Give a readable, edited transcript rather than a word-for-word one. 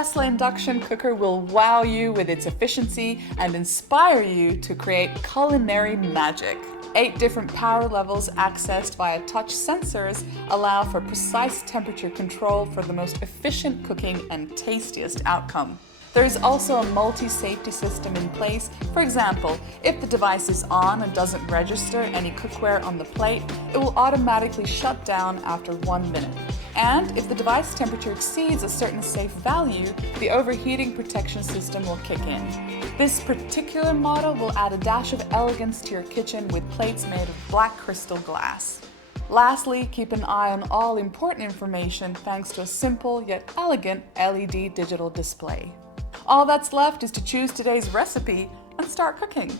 Tesla induction cooker will wow you with its efficiency and inspire you to create culinary magic. 8 different power levels accessed via touch sensors allow for precise temperature control for the most efficient cooking and tastiest outcome. There is also a multi-safety system in place. For example, if the device is on and doesn't register any cookware on the plate, it will automatically shut down after 1 minute. And if the device temperature exceeds a certain safe value, the overheating protection system will kick in. This particular model will add a dash of elegance to your kitchen with plates made of black crystal glass. Lastly, keep an eye on all important information thanks to a simple yet elegant LED digital display. All that's left is to choose today's recipe and start cooking.